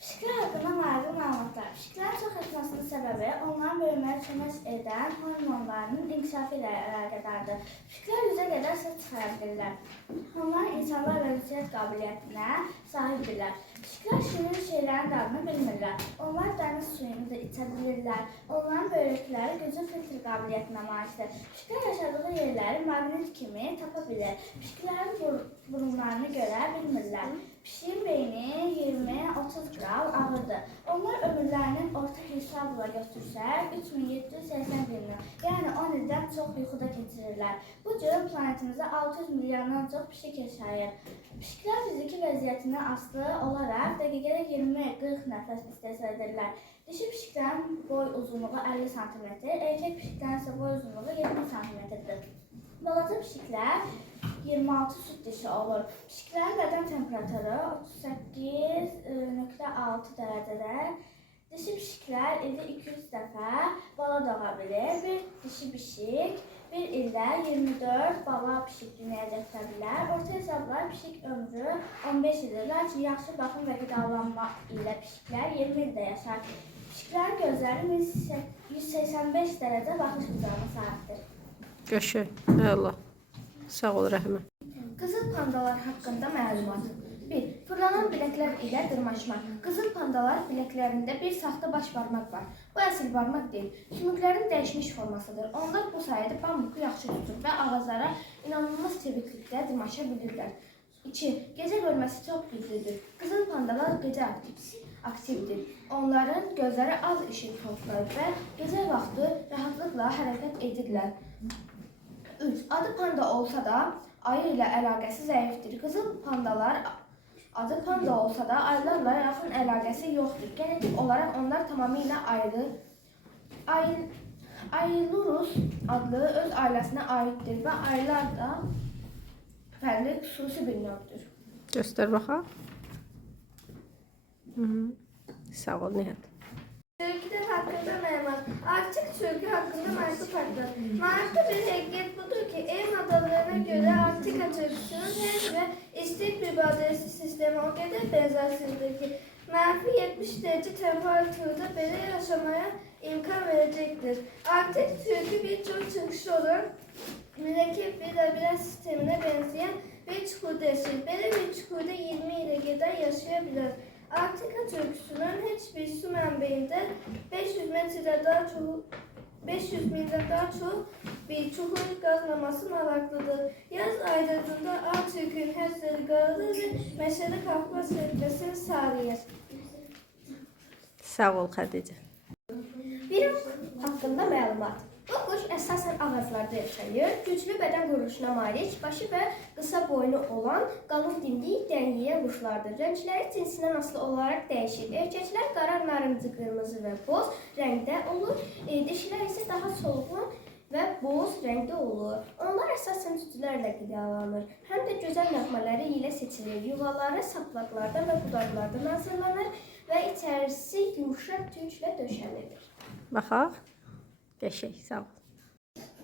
Pişiklər haqqında maraqlı məlumatlar. Pişiklərin çox etməsinin səbəbi onların böyüməyə kömək edən hormonlarının inkişafı ilə əlaqədardır. Pişiklər 100-ə qədər səs çıxara bilirlər. Onlar insanlarla ünsiyyət qabiliyyətinə sahibdirlər. Pişiklər şirin şeylərin dadını bilmirlər. Onlar dəniz suyunu da içə bilirlər. Onların böyrəkləri güclü filtr qabiliyyətinə malikdir. Pişiklər yaşadığı yerləri maqnit kimi tapa bilir. Pişiklərin burunlarını görə bilmirlər. Pişiyin beyni 20-30 qram ağırdır. Onlar ömürlərinin orta hesabla götürsək 3780 gündən, yəni 10 ildən çox yuxuda keçirirlər. Bu cür planetimizdə 600 milyondan çox pişik yaşayır. Pişiklər fiziki vəziyyətinə asılı olaraq dəqiqədə 20-40 nəfəs istehsal edirlər. Dişi pişiklərin boy uzunluğu 50 cm, erkək pişiklərin isə boy uzunluğu 70 cm-dir. Balaca pişiklər 26 süt dişi olur. Pişiklərin bədən temperaturu 38,6 dərəcədə. Dişi pişiklər ildə 200 dəfə bala doğa bilir. Bir dişi pişik bir ildə 24 bala pişik dünyaya gətirə bilər. Orta hesabla pişik ömrü 15 ildir. Lakin yaxşı baxım və qidalanma ilə pişiklər 20 ildə yaşar. Pişiklərin gözləri 185 dərəcə baxış bucağına sahibdir. Qəşəng. Allah. Sağ ol Rəhmə. Qızıl pandalar haqqında məlumat. 1. Fırlanan biləklər ilə dırmaşmaq. Qızıl pandalar biləklərində bir saxta baş barmaq var. Bu əsl barmaq deyil. Sümüklərin dəyişmiş formasıdır. Onlar bu sayədə pambuku yaxşı tutur və ağızlara inanılmaz çevikliklə dırmaşa bilirlər. 2. Gecə görməsi çox güclüdür. Qızıl pandalar gecə aktivdir. Onların gözləri az işıq toplar və gecə vaxtı rahatlıqla hərəkət edirlər. 3. Adı panda olsa da ayı ilə əlaqəsi zəifdir. Qızıl pandalar adı panda olsa da ayılarla yaxın əlaqəsi yoxdur. Genetik olaraq onlar tamamilə ayrı. Ailurus adlı öz ailəsinə aiddir və ayılar da fərqli xüsusi bir növdür. Göstər baxaq. Sağ ol Nihat. Türklər haqqında məlumat. Arktik Türkü haqqında maraqlı faktlar. Maraqlı bir həqiqət budur ki, Elm adalarına görə Arktika türküsünün hər və istik mübadiləsi sistemi o qədər bənzərsizdir ki, mənfi 70 dərəcə temperaturda belə yaşamaya imkan verəcəkdir. Arktik türkü bir çox çıxışı olan mürəkkəb bir labirent sisteminə bənzəyən bir çukurda yaşayır. Belə bir çukurda 20 ilə qədər yaşaya bilər. Arktika türküsünün heç bir su mənbəyində 500 mildən daha çox bir çukur qazmaması maraqlıdır. Yaz aylarında Arktikin həzləri qaralır və meşədə qalxma sürətməsini sağlayır. Sağ ol Xədicə. Bir haqqında məlumat. Bu quş əsasən ağaclarda yaşayır, güclü bədən quruluşuna malik, başı və qısa boynu olan qalın dimdik dəngiyə quşlardır. Rəngləri cinsindən asılı olaraq dəyişir. Erkəklər qara, narıncı, qırmızı və boz rəngdə olur, dişilər isə daha solğun və boz rəngdə olur. Onlar əsasən cücülərlə qidalanır. Həm də gözəl nəğmələri ilə seçilir. Yuvaları saplaqlardan və budaqlardan hazırlanır və içərisi yumşaq tünclə döşənilir. Baxaq. Qəşəng, sağ ol.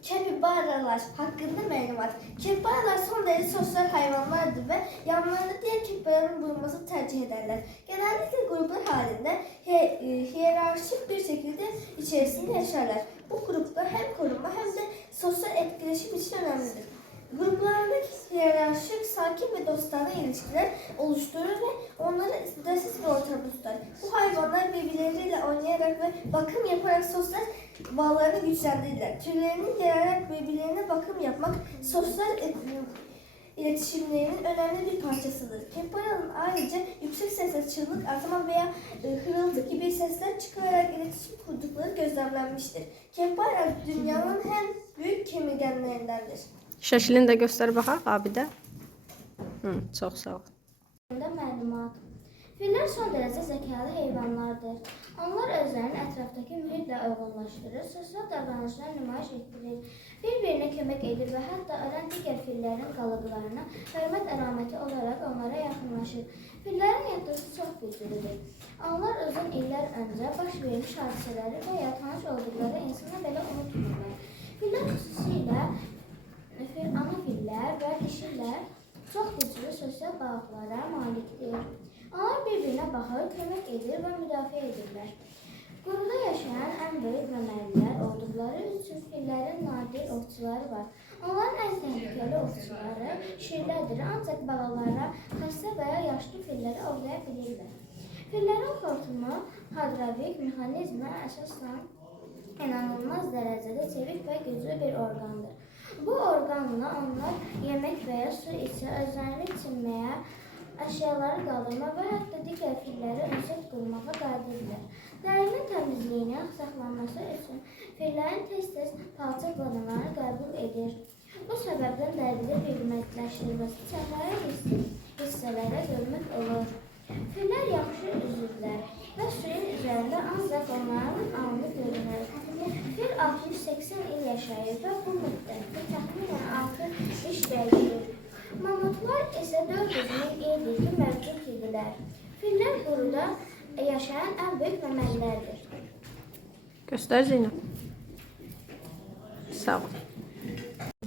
Kapibaralar haqqında məlumat. Kapibaralar son dərəcə sosial heyvanlardır və yanlarında digər kapibaraların bulunmasını tərcih edərlər. Genəlliklə qruplar halində hiyerarşik bir şəkildə içərisində yaşarlar. Bu qruplar həm korunma, həm də sosial etkiləşim üçün önəmlidir. Qruplardakı hiyerarşik, sakin və dostane ilişkilər oluşturur və onları stressiz bir ortamda tutar. Bu hayvanlar birbirleriyle oynayarak ve bakım yaparak sosyal bağlarını güçlendirirler. Türlerinin genellikle birbirlerine bakım yapmak sosyal iletişimlerinin önemli bir parçasıdır. Kapibaraların ayrıca yüksek sesle çığlık atma veya hırıltı gibi sesler çıkararak iletişim kurdukları gözlemlenmiştir. Kapibara dünyanın en büyük kemirgenlerindendir. Şəklini də göstər baxaq abidə. Çox sağ ol. Məlumat. Fillər son dərəcə zəkalı heyvanlardır. Onlar özlərini ətrafdakı mühitlə uyğunlaşdırır, sosial davranışlar nümayiş etdirir, bir-birinə kömək edir və hətta ölən digər fillərin qalıqlarına hörmət əlaməti olaraq onlara yaxınlaşır. Fillərin yaddaşı çox güclüdür. Onlar uzun illər öncə baş vermiş hadisələri və ya tanış olduqları insanı belə unutmurlar. Fillər xüsusilə ana fillər və dişilər çox güclü sosial bağlara malikdir. Onlar bir-birinə baxır, kömək edir və müdafiə edirlər. Quruda yaşayan ən böyük məməlilər olduqları üçün fillərin nadir ovçuları var. Onların ən təhlükəli ovçuları şirlərdir, ancaq balalara, xəstə və ya yaşlı filləri ovlaya bilirlər. Fillərin xortumu hidravlik mexanizmə əsasən inanılmaz dərəcədə çevik və güclü bir orqandır. Bu orqanla onlar yemək və ya su içə, özlərini çimməyə, əşyaları qaldırma və hətta digər filləri ünsiyyət qurmağa qadirdirlər. Dərinin təmizliyini saxlanması üçün fillərin tez-tez palçıq badanaları qəbul edir. Bu səbəbdən dərinin pigmentləşdirilməsi çəhrayı hissələrə görmək olur. Fillər yaxşı üzürlər və suyun üzərində ancaq onların alnı görünür. Fil 60-80 il yaşayır və bu müddətdə təxminən 6 iş dəyişir. Mamutlar isə 400 min ildir ki, mövcud idilər. Fillər quruda yaşayan ən böyük məməlilərdir. Göstər Zeynəb. Sağ ol.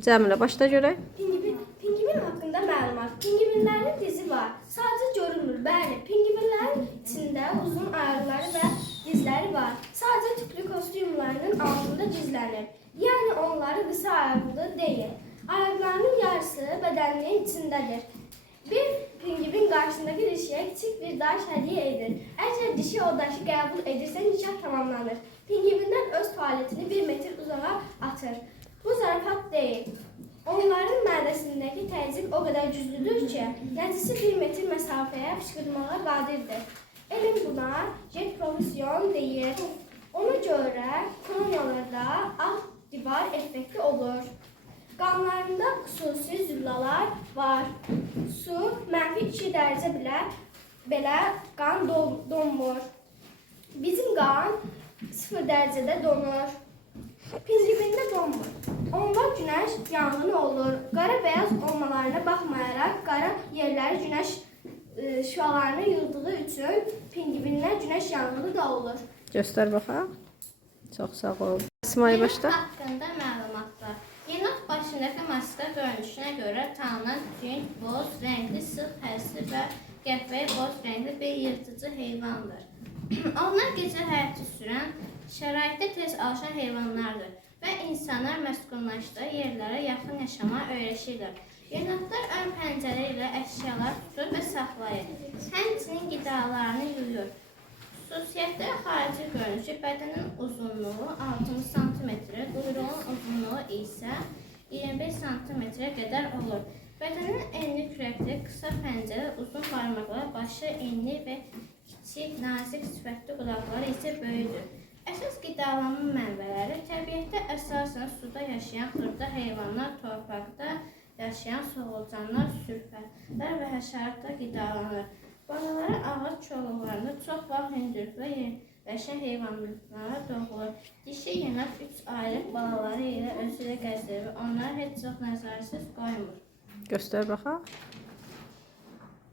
Cəmilə, başda görək. Pingvin haqqında məlumat. Pingvinlərin dizi var. Sadəcə görünmür. Bəli, pingvinlərin içində uzun ayaqları və dizləri var. Sadəcə tüklü kostyumlarının altında gizlənir. Yəni onları qısa ayaqlı deyil. Ayaqlarının yarısı bədəninin içindədir. Bir pingvin qarşısındakı dişiyə kiçik bir daş hədiyyə edir. Əgər dişi o daşı qəbul edirsə, nikah tamamlanır. Pingvinlər öz tualetini 1 metr uzağa atır. Bu zarafat deyil. Onların mədəsindəki təzyiq o qədər güclüdür ki, nəticəsi 1 metr məsafəyə fışqırmağa qadirdir. Elm buna jet profesyon deyir. Ona görə koloniyalarda ağ divar effekti olur. Qanlarında xüsusi züllalar var. Su -2 dərəcə belə qan donmur. Bizim qan 0 dərəcədə donur. Pingvində donmur. Onda günəş yanğını olur. Qara-beyaz olmalarına baxmayaraq, qara yerləri günəş şüalarını yığdığı üçün pingvinlər günəş yanğını da olur. Göstər baxaq. Çox sağ ol. İsmail başda. Haqqında məlumatlar. Yenot başındakı maska görünüşünə görə tanınan tünd, boz, rəngli, sıx həsli və qəhvəyi boz rəngli bir yırtıcı heyvandır. Onlar gecə həyatı sürən, şəraitdə tez alışan heyvanlardır və insanlar məskunlaşdığı yerlərə yaxın yaşamağa öyrəşirlər. Yenotlar ön pəncələri ilə əşyalar tutur və saxlayır. Həmçinin qidalarını yuyur. Xüsusiyyətləri xarici görünüşü bədənin uzunluğu 60 cm, quyruğun uzunluğu isə 25 cm-ə qədər olur. Bədənin enli kürəkli, qısa pəncəli, uzun barmaqlar, başı enli və kiçik, nazik sifətli qulaqları isə böyüdür. Əsas qidalanma mənbələri təbiətdə əsasən suda yaşayan xırda heyvanlar, torpaqda yaşayan solucanlar, sürfətlər və həşəratlar qidalanır. Balaları ağac çoluqlarında çox vaxt hündürlükdə yerləşən heyvanlara doğulur. Dişi yenot 3 aylıq balaları ilə özü ilə gəzdirir və onları heç çox nəzarətsiz qoymur. Göstər baxaq.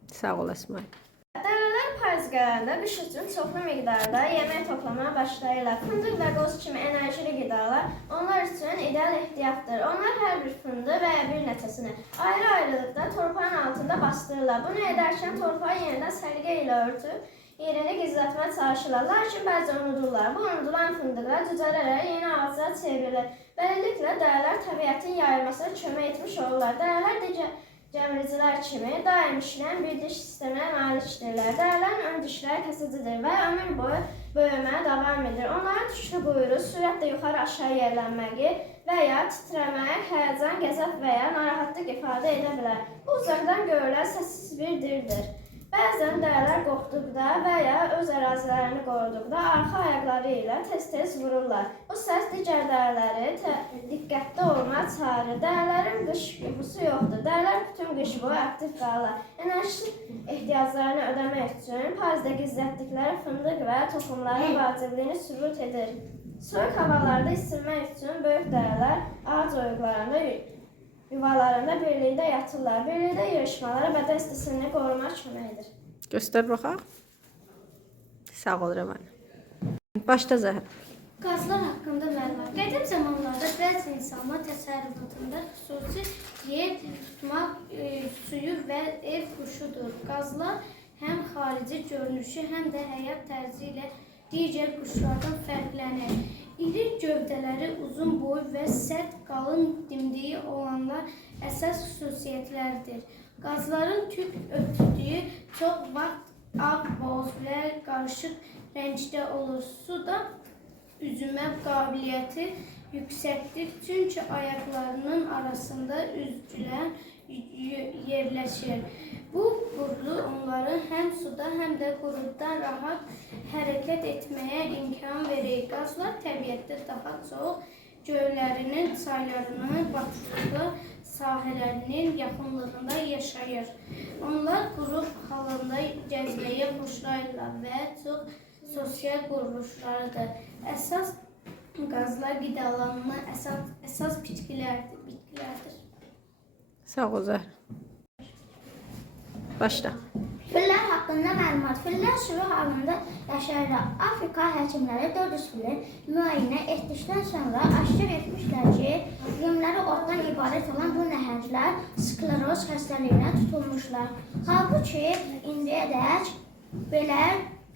Sağ ol İsmail. Dərələr payız gələndə qış üçün çoxlu miqdarda yemək toplamağa başlayırlar. Fındıq və qoz kimi enerjili qidalar onlar üçün ideal ehtiyatdır. Onlar hər bir fındığı və ya bir neçəsini ayrı-ayrılıqda torpağın altında bastırırlar. Bunu edərkən torpağı yenidən səliqə ilə örtüb yerini gizlətməyə çalışırlar. Lakin bəzi unudurlar. Bu unudulan fındıqlar cücərərək yeni ağaclara çevrilir. Beləliklə dərələr təbiətin yayılmasına kömək etmiş olurlar. Dərələr gəmiricilər kimi daim işləyən bir diş sisteminə malikdirlər. Dərələrin ön dişləri kəsicidir və ömür boyu böyüməyə davam edir. Onların tüklü quyruğu sürətlə yuxarı aşağı yerlənməyi və ya titrəmək, həyəcan, qəzəb və ya narahatlıq ifadə edə bilər. Bu uzaqdan görülən səssiz bir dildir. Bəzən dərələr qorxduqda və ya öz ərazilərini qoruduqda arxa ayaqları ilə tez-tez vururlar. Bu səs digər dərələri diqqətli olmağa çağırır. Dərələrin qış yuxusu yoxdur. Dərələr bütün qış boyu aktiv qalırlar. Enerji ehtiyaclarını ödəmək üçün payızda gizlətdikləri fındıq və toxumların vacibliyini sübut edir. Soyuq havalarda isinmək üçün böyük dərələr ağac oyuqlarında yuvalarında birlikdə yatırlar. Birlikdə yarışmaları bədən istisini qorumaq kömək edir. Göstər baxaq. Sağ ol Rəvan. Başda Zəhra. Qazlar haqqında məlumat. Qədim zamanlarda bəzi insanlar təsərrüfatında xüsusi yer tutmaq suyu və ev quşudur. Qazlar həm xarici görünüşü, həm də həyat tərzi ilə digər quşlardan fərqlənir. İri gövdələri, uzun boy və sərt, qalın dimdiyi olanlar əsas xüsusiyyətlərdir. Qazların tük ötürdüyü çox vaxt ağ, boz və qarışıq rəngdə olur. Suda üzmə qabiliyyəti yüksəkdir, çünki ayaqlarının arasında üzgülər yerləşir. Bu burnu onları həm suda, həm də qurutda rahat hərəkət etməyə imkan verir. Qazlar təbiətdə daha çox göllərinin, çaylarının, batışlı sahələrinin yaxınlığında yaşayır. Onlar qrup halında gəzməyi xoşlayırlar və çox sosial quruluşlardır. Əsas qazlar qidalanma əsas bitkilərdir. Sağ ol Zəhra. Başla. Fillər haqqında məlumat. Fillər sürü halında yaşayırlar. Afrika həkimləri 400 fili müayinə etdikdən sonra aşkar etmişlər ki, yemləri otdan ibarət olan bu nəhənglər skleroz xəstəliyinə tutulmuşlar. Halbuki indiyədək belə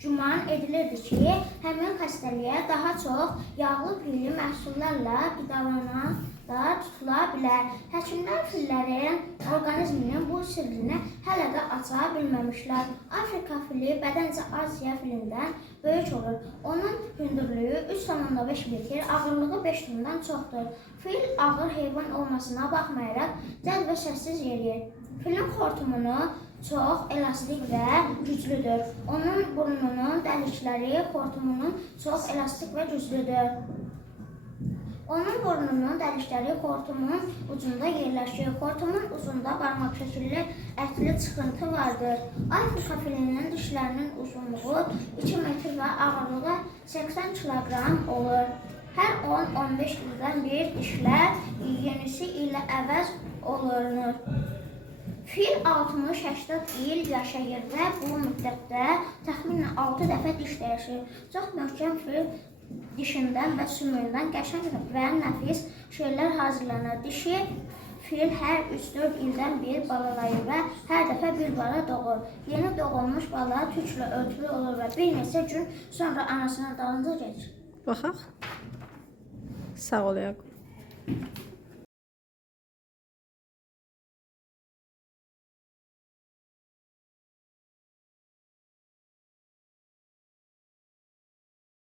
güman edilirdi ki, həmin xəstəliyə daha çox yağlı pilli məhsullarla qidalananlar tutula bilər. Həkimlər fillərin orqanizminin bu sirrini hələ də aça bilməmişlər. Afrika fili bədəncə Asiya filindən böyük olur. Onun hündürlüyü 3,5 metr, ağırlığı 5 tondan çoxdur. Fil ağır heyvan olmasına baxmayaraq cəld və səssiz yeriyir. Filin xortumunu çox elastik və güclüdür. Onun burnunun dəlikləri xortumunun çox elastik və güclüdür. Onun burnunun dəlikləri xortumun ucunda yerləşir. Xortumun ucunda barmaq şəkilli ətli çıxıntı vardır. Afrika filinin dişlərinin uzunluğu 2 metr və ağırlığı 80 kiloqram olur. Hər 10-15 ildən bir dişlər yenisi ilə əvəz olunur. Fil 60-80 il yaşayır və bu müddətdə təxminən 6 dəfə diş dəyişir. Çox möhkəm fil dişindən və sümüyündən qəşəng və nəfis şeylər hazırlanır. Dişi fil hər 3-4 ildən bir balalayır və hər dəfə bir bala doğur. Yeni doğulmuş bala tüklə örtülü olur və bir neçə gün sonra anasının dalınca gedir. Baxaq. Sağ ol Yaqub.